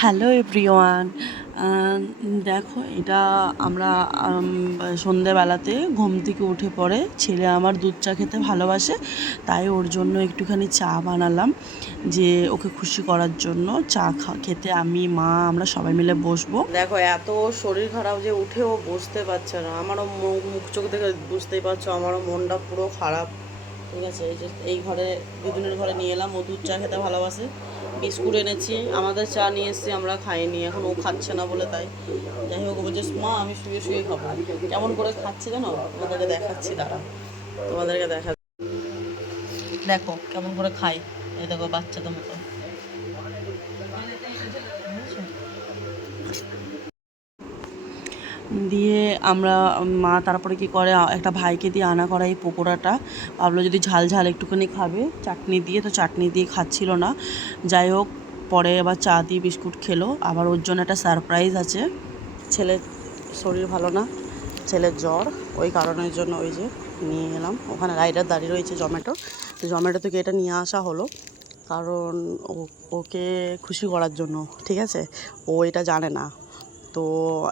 Hello everyone. দেখো এটা আমরা সন্ধেবেলাতে ঘুম থেকে উঠে পড়ে ছেলে আমার দুধ চা খেতে ভালোবাসে, তাই ওর জন্য একটুখানি চা বানালাম যে ওকে খুশি করার জন্য। চা খেতে আমি মা আমরা সবাই মিলে বসবো। দেখো এত শরীর খারাপ যে উঠেও বসতে পারছে না, আমারও মুখ চোখ দেখে বুঝতেই পারছো আমারও মনটা পুরো খারাপ। ঠিক আছে, এই যে এই ঘরে দিদুনের ঘরে নিয়ে এলাম, ও দুধ চা খেতে ভালোবাসে। বিস্কুট এনেছি, আমাদের চা নিয়ে এসেছি, আমরা খাইনি, এখন ও খাচ্ছে না বলে তাই। যাই হোক বলছে মা আমি শুয়ে শুয়ে খাবো। কেমন করে খাচ্ছে জানো, তোমাদেরকে দেখাচ্ছি, দাঁড়া তোমাদেরকে দেখা। দেখো কেমন করে খাই, এই দেখো বাচ্চাদের মতো। দিয়ে আমরা মা তারপরে কি করে, একটা ভাইকে দিয়ে আনা করা এই পকোড়াটা, ভাবলো যদি ঝাল ঝাল একটুখানি খাবে চাটনি দিয়ে, তো চাটনি দিয়ে খাচ্ছিল না। যাই হোক পরে আবার চা দিয়ে বিস্কুট খেলো। আবার ওর জন্য একটা সারপ্রাইজ আছে, ছেলের শরীর ভালো না, ছেলের জ্বর, ওই কারণের জন্য ওই যে নিয়ে এলাম। ওখানে রাইডার দাঁড়িয়ে রয়েছে জমেটো থেকে এটা নিয়ে আসা হলো, কারণ ওকে খুশি করার জন্য। ঠিক আছে, ও এটা জানে না, তো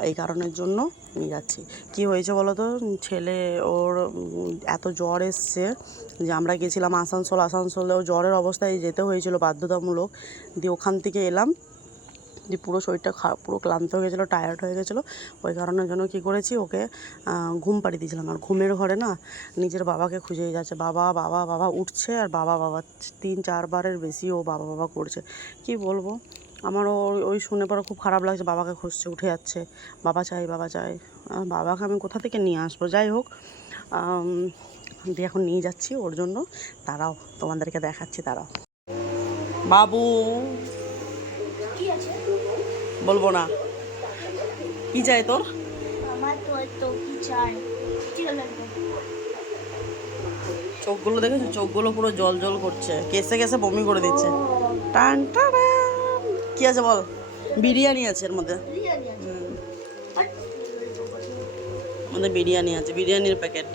এই কারণের জন্য নিয়ে যাচ্ছি। কী হয়েছে বলো তো, ছেলে ওর এত জ্বর এসছে যে আমরা গেছিলাম আসানসোলেও জ্বরের অবস্থায় যেতে হয়েছিল বাধ্যতামূলক। দিয়ে ওখান থেকে এলাম, দিয়ে পুরো শরীরটা পুরো ক্লান্ত হয়ে গেছিলো, টায়ার্ড হয়ে গেছিলো। ওই কারণের জন্য কী করেছি, ওকে ঘুম পাড়িয়ে দিয়েছিলাম। আর ঘুমের ঘরে না নিজের বাবাকে খুঁজেই যাচ্ছে, বাবা বাবা বাবা উঠছে, আর বাবা বাবা 3-4 বারের বেশি ও বাবা বাবা করছে। কি বলবো, আমারও ওই শুনে পরে খুব খারাপ লাগছে, বাবাকে খুঁজছে, উঠে যাচ্ছে, বাবা চাই বাবা চাই। বাবাকে আমি কোথা থেকে নিয়ে আসবো। যাই হোক দিয়ে এখন নিয়ে যাচ্ছি ওর জন্য। তারাও তোমাদেরকে দেখাচ্ছি, তারাও। বাবু বলবো না, কি চাই তোর? চোখগুলো দেখেছো, চোখগুলো পুরো জল জল করছে, কেসে কেসে বমি করে দিচ্ছে। টান টান। কি আছে বল? বিরিয়ানি আছে এর মধ্যে, আমাদের বিরিয়ানি আছে, বিরিয়ানির প্যাকেট।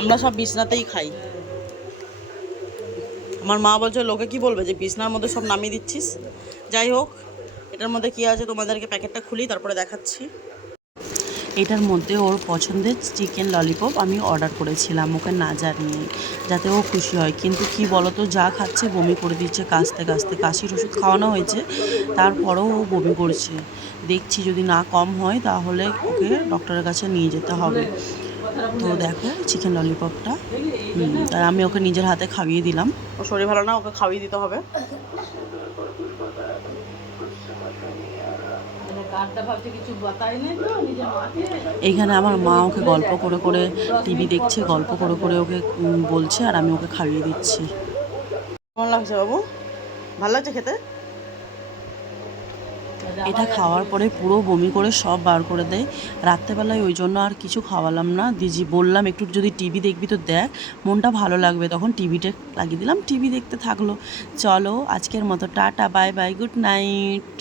আমরা সব বিছনাতেই খাই। আমার মা বলছে লোকে কি বলবে যে বিছনার মধ্যে সব নামিয়ে দিচ্ছিস। যাই হোক এটার মধ্যে কি আছে তোমাদেরকে প্যাকেটটা খুলি তারপরে দেখাচ্ছি। এটার মধ্যে ওর পছন্দের চিকেন ললিপপ আমি অর্ডার করেছিলাম ওকে না জানিয়ে, যাতে ও খুশি হয়। কিন্তু কি বলতো, যা খাচ্ছে বমি করে দিচ্ছে, কাশতে কাশতে। কাশির ওষুধ খাওয়ানো হয়েছে, তারপরেও ও বমি করছে। দেখছি যদি না কম হয় তাহলে ওকে ডক্টরের কাছে নিয়ে যেতে হবে। তো দেখো চিকেন ললিপপটা, আর আমি ওকে নিজের হাতে খাইয়ে দিলাম। ওর শরীর ভালো না, ওকে খাইয়ে দিতে হবে। এইখানে আমার মা ওকে গল্প করে করে টিভি দেখছে, গল্প করে করে ওকে বলছে, আর আমি ওকে খাইয়ে দিচ্ছি। কেমন লাগছে বাবু, ভালো লাগছে খেতে? এটা খাওয়ার পরে পুরো বমি করে সব বার করে দেয়। রাত্রেবেলায় ওই জন্য আর কিছু খাওয়ালাম না, দিজি বললাম একটু যদি টিভি দেখবি তো দেখ, মনটা ভালো লাগবে। তখন টিভিটা লাগিয়ে দিলাম, টিভি দেখতে থাকলো। চলো আজকের মতো tata, bye bye, good night.